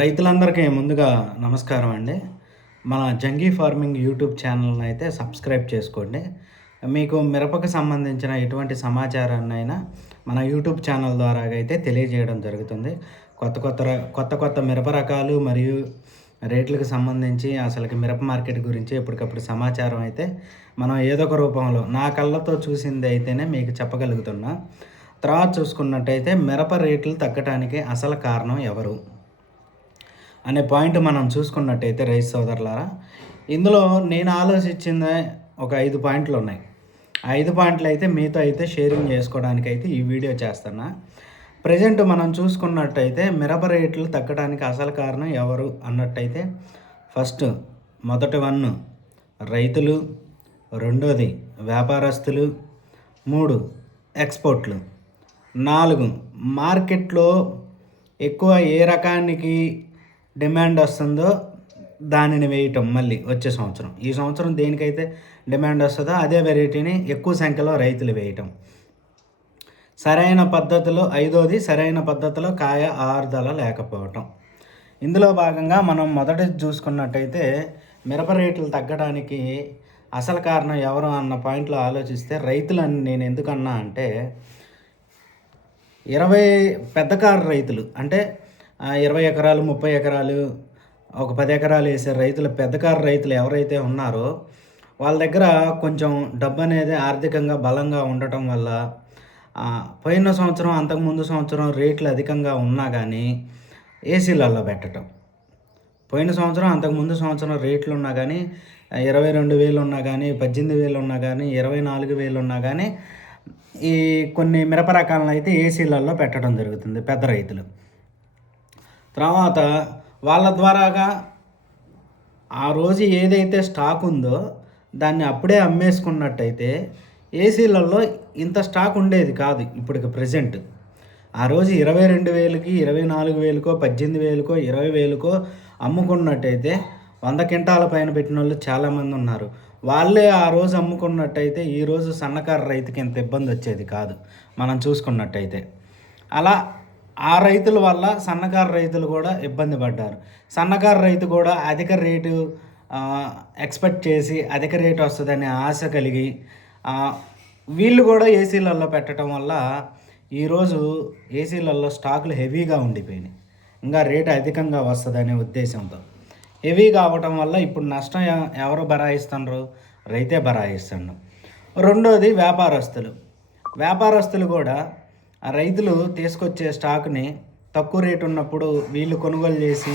రైతులందరికీ ముందుగా నమస్కారం అండి. మన జంగీ ఫార్మింగ్ యూట్యూబ్ ఛానల్‌ని అయితే సబ్స్క్రైబ్ చేసుకోండి. మీకు మిరపకు సంబంధించిన ఎటువంటి సమాచారాన్నైనా మన యూట్యూబ్ ఛానల్ ద్వారా అయితే తెలియజేయడం జరుగుతుంది. కొత్త మిరప రకాలు మరియు రేట్లకు సంబంధించి అసలుకి మిరప మార్కెట్ గురించి ఎప్పటికప్పుడు సమాచారం అయితే మనం ఏదో ఒక రూపంలో నా కళ్ళతో చూసింది అయితేనే మీకు చెప్పగలుగుతున్నా. తర్వాత చూసుకున్నట్టయితే మిరప రేట్లు తగ్గటానికి అసలు కారణం ఎవరు? అనే పాయింట్ మనం చూసుకున్నట్టయితే రైతు సోదరులారా, ఇందులో నేను ఆలోచించిందే ఒక 5 పాయింట్లున్నాయి. ఆ 5 పాయింట్లు అయితే మీతో అయితే షేరింగ్ చేసుకోవడానికైతే ఈ వీడియో చేస్తున్నా. ప్రెజెంట్ మనం చూసుకున్నట్టయితే మిరప రేట్లు తగ్గడానికి అసలు కారణం ఎవరు అన్నట్టయితే ఫస్ట్ మొదటి 1 రైతులు, రెండోది వ్యాపారస్తులు, 3 ఎక్స్‌పోర్ట్‌లు, 4 మార్కెట్‌లో ఎక్కువ ఏ రకానికి డిమాండ్ వస్తుందో దానిని వేయటం మళ్ళీ వచ్చే సంవత్సరం. ఈ సంవత్సరం దేనికైతే డిమాండ్ వస్తుందో అదే వెరైటీని ఎక్కువ సంఖ్యలో రైతులు వేయటం. ఐదోది సరైన పద్ధతిలో కాయ ఆరుదల లేకపోవటం. ఇందులో భాగంగా మనం మొదటిది చూసుకున్నట్టయితే మిరప రేట్లు తగ్గడానికి అసలు కారణం ఎవరు అన్న పాయింట్లో ఆలోచిస్తే రైతులని నేను ఎందుకన్నా అంటే 20 పెద్ద కారు రైతులు అంటే 20 ఎకరాలు, 30 ఎకరాలు, ఒక 10 ఎకరాలు వేసే రైతులు పెద్ద కారు రైతులు ఎవరైతే ఉన్నారో వాళ్ళ దగ్గర కొంచెం డబ్బు అనేది ఆర్థికంగా బలంగా ఉండటం వల్ల పోయిన సంవత్సరం అంతకుముందు సంవత్సరం రేట్లు అధికంగా ఉన్నా కానీ ఏసీలలో పెట్టడం. పోయిన సంవత్సరం అంతకుముందు సంవత్సరం రేట్లు ఉన్నా కానీ 22,000 ఉన్నా కానీ 18,000 ఉన్నా కానీ 24,000 ఉన్నా కానీ ఈ కొన్ని మిరప రకాలను అయితే ఏసీలలో పెట్టడం జరుగుతుంది పెద్ద రైతులు. తర్వాత వాళ్ళ ద్వారాగా ఆ రోజు ఏదైతే స్టాక్ ఉందో దాన్ని అప్పుడే అమ్మేసుకున్నట్టయితే ఏసీలలో ఇంత స్టాక్ ఉండేది కాదు. ఇప్పటికి ప్రెజెంట్ ఆ రోజు 22,000కి 24,000కో 18,000కో 20,000కో అమ్ముకున్నట్టయితే 100 క్వింటాల పైన పెట్టిన వాళ్ళు చాలామంది ఉన్నారు. వాళ్ళే ఆ రోజు అమ్ముకున్నట్టయితే ఈరోజు సన్నకారు రైతుకి ఇంత ఇబ్బంది వచ్చేది కాదు మనం చూసుకున్నట్టయితే. అలా ఆ రైతుల వల్ల సన్నకారు రైతులు కూడా ఇబ్బంది పడ్డారు. సన్నకారు రైతు కూడా అధిక రేటు ఎక్స్పెక్ట్ చేసి అధిక రేటు వస్తుందని ఆశ కలిగి వీళ్ళు కూడా ఏసీలలో పెట్టడం వల్ల ఈరోజు ఏసీలలో స్టాకులు హెవీగా ఉండిపోయినాయి. ఇంకా రేటు అధికంగా వస్తుందనే ఉద్దేశంతో హెవీగా అవ్వటం వల్ల ఇప్పుడు నష్టం ఎవరు భరాయిస్తున్నారు? రైతే భరాయిస్తున్నారు. రెండోది వ్యాపారస్తులు కూడా ఆ రైతులు తీసుకొచ్చే స్టాక్ని తక్కువ రేటు ఉన్నప్పుడు వీళ్ళు కొనుగోలు చేసి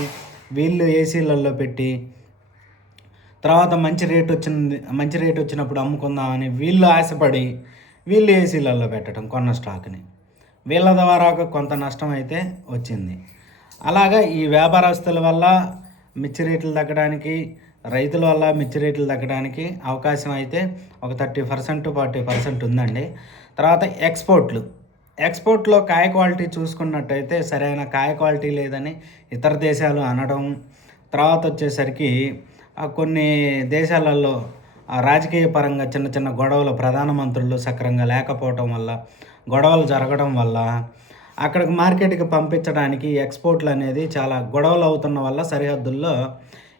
వీళ్ళు ఏసీలలో పెట్టి తర్వాత మంచి రేటు వచ్చినప్పుడు అమ్ముకుందామని వీళ్ళు ఆశపడి వీళ్ళు ఏసీలలో పెట్టడం కొన్న స్టాక్ని. వీళ్ళ ద్వారా కొంత నష్టం అయితే వచ్చింది. అలాగా ఈ వ్యాపారస్తుల వల్ల మిర్చి రేట్లు తగ్గడానికి, రైతుల వల్ల మిర్చి రేట్లు తగ్గడానికి అవకాశం అయితే ఒక 30% 40% ఉందండి. తర్వాత ఎక్స్పోర్ట్లో కాయ క్వాలిటీ చూసుకున్నట్టయితే సరైన కాయ క్వాలిటీ లేదని ఇతర దేశాలు అనడం. తర్వాత వచ్చేసరికి కొన్ని దేశాలలో రాజకీయ పరంగా చిన్న చిన్న గొడవలు ప్రధానమంత్రులు సక్రమంగా లేకపోవటం వల్ల గొడవలు జరగడం వల్ల అక్కడికి మార్కెట్కి పంపించడానికి ఎక్స్పోర్ట్లు అనేది చాలా గొడవలు అవుతున్న వల్ల సరిహద్దుల్లో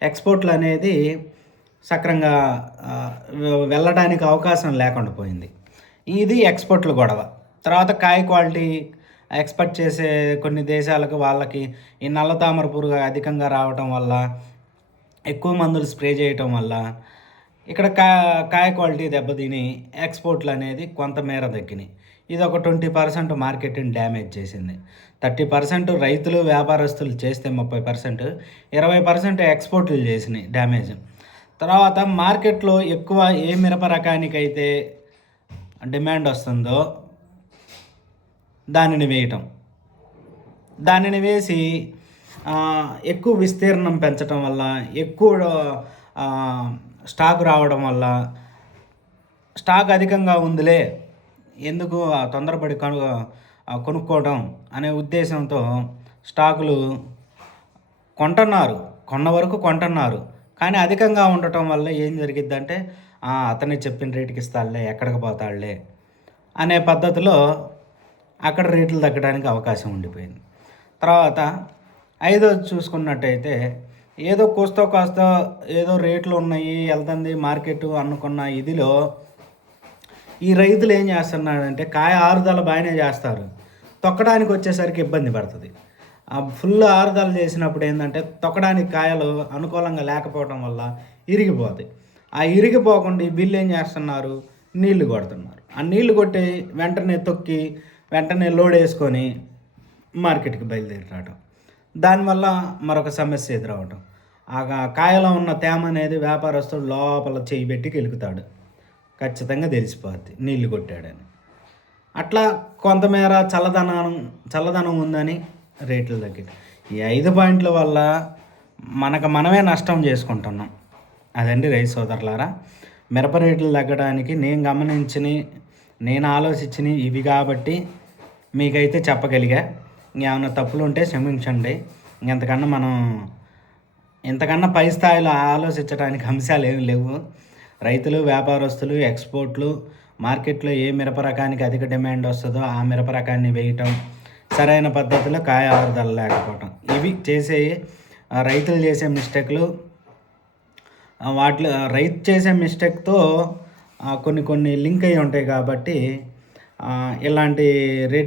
ఎక్స్పోర్ట్లు అనేది సక్రంగా వెళ్ళడానికి అవకాశం లేకుండా పోయింది. ఇది ఎక్స్పోర్ట్ల గొడవ. తర్వాత కాయ క్వాలిటీ ఎక్స్పెక్ట్ చేసే కొన్ని దేశాలకు వాళ్ళకి ఈ నల్ల తామర పురుగు అధికంగా రావటం వల్ల ఎక్కువ మందులు స్ప్రే చేయటం వల్ల ఇక్కడ కాయ క్వాలిటీ దెబ్బతిని ఎక్స్పోర్ట్లు అనేది కొంతమేర తగ్గినాయి. ఇది ఒక 20% మార్కెట్ని డ్యామేజ్ చేసింది. 30% రైతులు వ్యాపారస్తులు చేస్తే 30%, 20% ఎక్స్పోర్ట్లు చేసినాయి డ్యామేజ్. తర్వాత మార్కెట్లో ఎక్కువ ఏ మిరప రకానికైతే డిమాండ్ వస్తుందో దానిని వేసి ఎక్కువ విస్తీర్ణం పెంచడం వల్ల ఎక్కువ స్టాక్ రావడం వల్ల స్టాక్ అధికంగా ఉందిలే ఎందుకు తొందరపడి కొనుక్కోవడం అనే ఉద్దేశంతో స్టాకులు కొన్న వరకు కొంటున్నారు. కానీ అధికంగా ఉండటం వల్ల ఏం జరిగిద్దంటే అతనే చెప్పిన రేటుకి ఇస్తాడులే, ఎక్కడికి పోతాడులే అనే పద్ధతిలో అక్కడ రేట్లు తగ్గడానికి అవకాశం ఉండిపోయింది. తర్వాత ఐదోది చూసుకున్నట్టయితే ఏదో కోస్తో కాస్త ఏదో రేట్లు ఉన్నాయి వెళ్తుంది మార్కెట్ అనుకున్న ఇదిలో ఈ రైతులు ఏం చేస్తున్నారంటే కాయ ఆరుదల బాగానే చేస్తారు, తొక్కడానికి వచ్చేసరికి ఇబ్బంది పడుతుంది. ఫుల్ ఆరుదల చేసినప్పుడు ఏంటంటే తొక్కడానికి కాయలు అనుకూలంగా లేకపోవడం వల్ల ఇరిగిపోతాయి. ఆ ఇరిగిపోకుండా వీళ్ళు ఏం చేస్తున్నారు, నీళ్లు కొడుతున్నారు. ఆ నీళ్లు కొట్టి వెంటనే తొక్కి వెంటనే లోడ్ వేసుకొని మార్కెట్కి బయలుదేరి రావడం. దానివల్ల మరొక సమస్య ఎదురవడం, ఆ కాయలో ఉన్న తేమ అనేది వ్యాపారస్తుడు లోపల చేయి పెట్టి కెలుకుతాడు, ఖచ్చితంగా తెలిసిపోద్ది నీళ్లు కొట్టాడని. అట్లా కొంతమేర చల్లదనం ఉందని రేట్లు తగ్గాయి. ఈ 5 పాయింట్ల వల్ల మనమే నష్టం చేసుకుంటున్నాం. అదండి రైతు సోదరులారా, మిరప రేట్లు తగ్గడానికి నేను ఆలోచించినవి ఇవి కాబట్టి మీకైతే చెప్పగలిగా. ఏమైనా తప్పులు ఉంటే క్షమించండి. ఇంతకన్నా పై స్థాయిలో ఆలోచించడానికి అంశాలు ఏమి లేవు. రైతులు, వ్యాపారస్తులు, ఎక్స్పోర్ట్లు, మార్కెట్లో ఏ మిరప రకానికి అధిక డిమాండ్ వస్తుందో ఆ మిరప రకాన్ని వేయటం, సరైన పద్ధతిలో కాయ ఆరుదల లేకపోవటం, ఇవి రైతులు చేసే మిస్టేక్లు. రైతు చేసే మిస్టేక్తో కొన్ని లింక్ అయి ఉంటాయి కాబట్టి ఇలాంటి రేట్లు